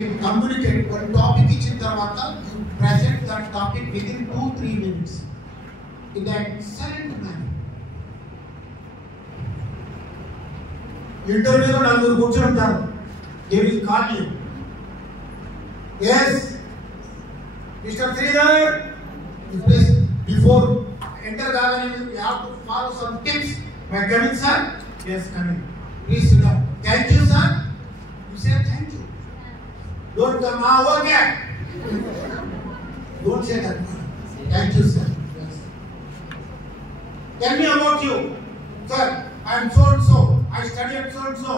communicate one topic ఇచ్చిన తర్వాత you present that topic within 2-3 minutes in an excellent manner. ఇంటర్వ్యూలో నలుగురు కూర్చుంటారు. They will call you. Yes, Mr. Sridhar, please before enter కాగానే you have to follow some tips. May I come in, sir? Yes, come in. Please sit down. Thank you, sir. You say thank you. Don't come over again. Don't say that. Thank you, sir. Yes. Tell me about you. Sir, I am so and so. I study at so and so.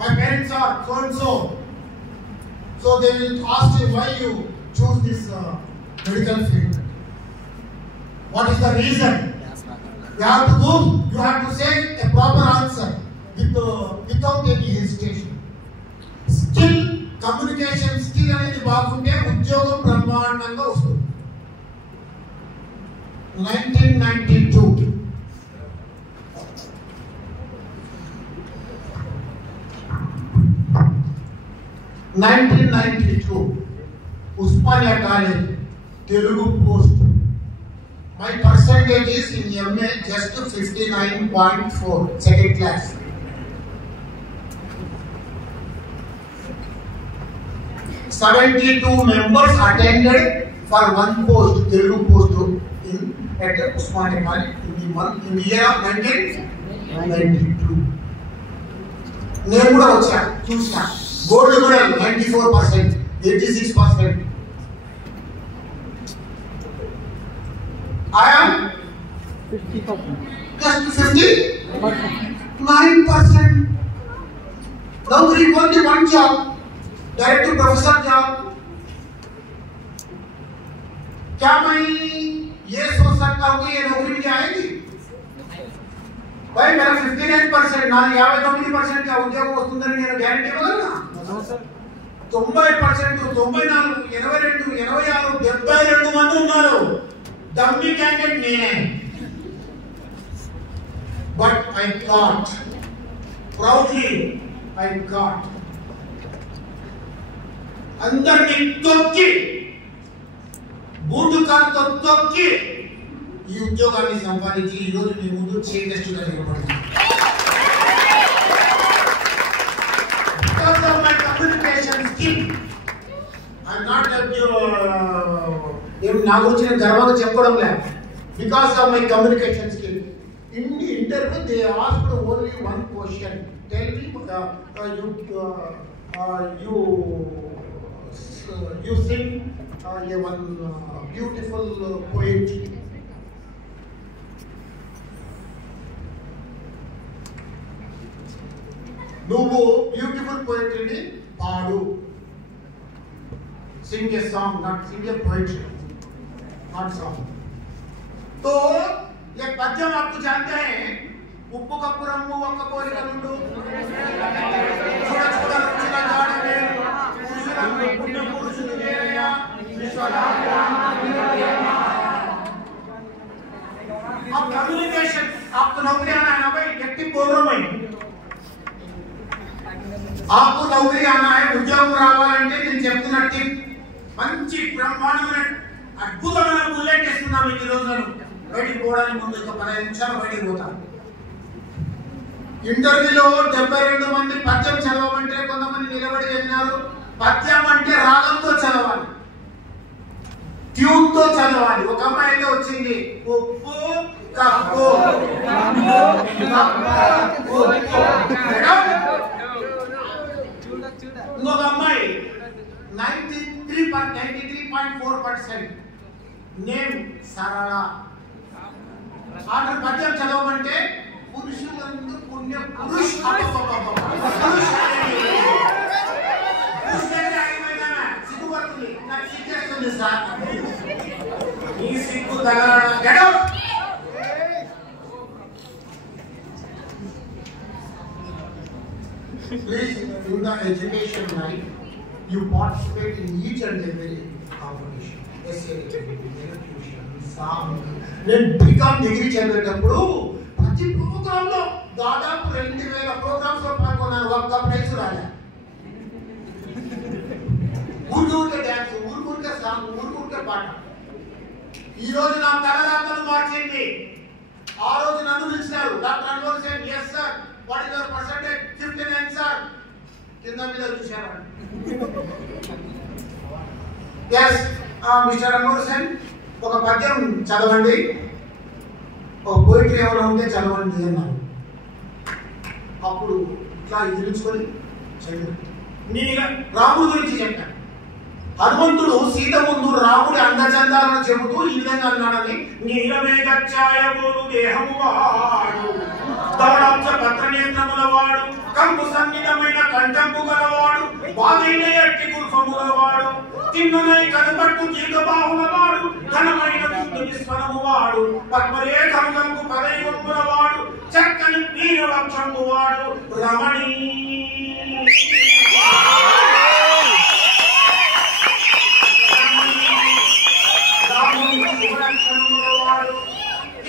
My parents are so and so. So they will ask you why you choose this medical field. What is the reason? You have to go. You have to say a proper answer without any hesitation. Skill. Communication skill అనేది బాగుంటే ఉద్యోగం బ్రహ్మాండంగా వస్తుంది. 1992 Osmania college Telugu post. My percentage is in MA just 59.4 second class. "72 members attended for one post, Telugu post at Usmania College in the year of 1992. నేను కూడా వచ్చా, చూసా. Gold కూడా 94%, 86%. I am 50%. Just 59%. Now there is only one job. Direct professor job. क्या मैं ये सोच सकता हूँ कि ये नौकरी मुझे आएगी? भाई मेरा 59% ना 59% का उद्योग वस्तुंదని నేను గ్యారెంటీ ఇవ్వగలనా? 90%, 94, 82, 86, 72 మంది ఉన్నారు. డమ్మీ క్యాండిడేట్ నేనే. But I got proudly I got అందరినీ తొక్కి బూటుకాలతో తొక్కి ఈ ఉద్యోగాన్ని సంపాదించి ఈరోజు మీ ముందు చేయగస్టుగా నిలబడుతున్నాను. Because of my communication skill, I'm not నా గురించి నేను గర్వంగా చెప్పుకోవడం లేదు. Because of my communication skill, in the interview they asked only one question. Tell me you sing one beautiful poetry. నువ్వు బ్యూటిఫుల్ పోయిటరీని పాడు. Sing a song, not sing a poetry, not song. तो ये पद्यम आपको जानते हैं. ఉప్పు కప్పు రంగు ఒక్క కోరిక నుండు చూడ చూడ రుచిగా జాడమే पुण्य पुरुष अब कम्युनिकेशन आपको नौकरी आना है ना भाई, व्यक्ति बोल रहा हूं मैं. आपको नौकरी आना है, ఉద్యోగం రావాలంటే నేను చెప్తున్న టిప్ మంచి బ్రహ్మాండమైన అద్భుతమైన బుల్లెట్ ఇస్తున్నాం ఈ రోజున. బయటికి పోవడానికి ముందు ఒక 15 నిమిషాలు బయటికి పోతాం. ఇంటర్వ్యూలో 72 మంది పద్యం చదవమంటే కొంతమంది నిలబడి వెళ్ళినారు. పద్యం అంటే రాగంతో చదవాలి, ట్యూన్ తో చదవాలి. ఒక అమ్మాయి అయితే వచ్చింది ఉప్పు కప్పు. ఇంకొక అమ్మాయి 93.4% నేమ్ సరళ. ఆర్డర్ పద్యం చదవమంటే పురుషులందు పుణ్య పురుష్ Please, in the education life, you participate in each and every competition. Elocution, song. నేను బీకామ్ డిగ్రీ చదివేటప్పుడు ప్రతి ప్రోగ్రామ్ లో దాదాపు 2000 ప్రోగ్రామ్స్ లో పాల్గొన్నాను. ఒక్క ప్రైజ్ రాలే. పాట. ఈ రోజు నా తలరాతను మార్చింది. ఆ రోజు నన్ను పిలిచారు. Doctor Anwar Sen, yes sir, what is your percentage? 59 sir. కింద మీద చూశారు. yes మిస్టర్ అన్వర్ సేన్, ఒక పద్యం చదవండి, ఒక పోయిటరీ ఏమైనా ఉంటే చదవండి అన్నారు. అప్పుడు ఇట్లా ఎదిరించుకొని చదివాను. నేను రాముడి గురించి చెప్పాను. హనుమంతుడు సీత ముందు రాముడి అందచందాలను చెబుతూ ఈ విధంగా అన్నాడని, నీలమేఘ ఛాయబోలు దేహము వాడు, ధవళాంశ పత్రనేత్రముల వాడు, కంపు సన్నిధమైన కంఠంపు గలవాడు, బాగైన ఎట్టి కుల్ఫముల వాడు, తిన్నునై కనపట్టు దీర్ఘబాహుల వాడు, ఘనమైన విస్మరము వాడు, పద్మరేఖములకు పదైవంపుల వాడు, చక్కని వీరవక్షము వాడు రమణీ.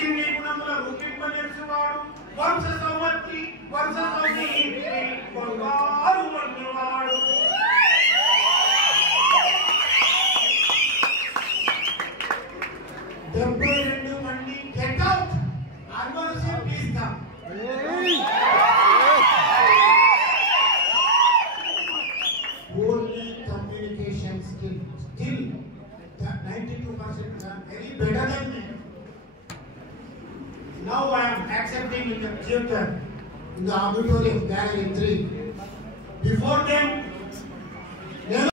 ఇన్ని గుణముల రూపింపజేసేవాడు, వంశ సంవత్తి వంశ బంగారు వంటివాడు. 72 మంది get out. Anwar Sen please come. Only communication skill. Still, 92% are very better than me. Now I am accepting in the theater, in the auditorium, gallery 3. Before them,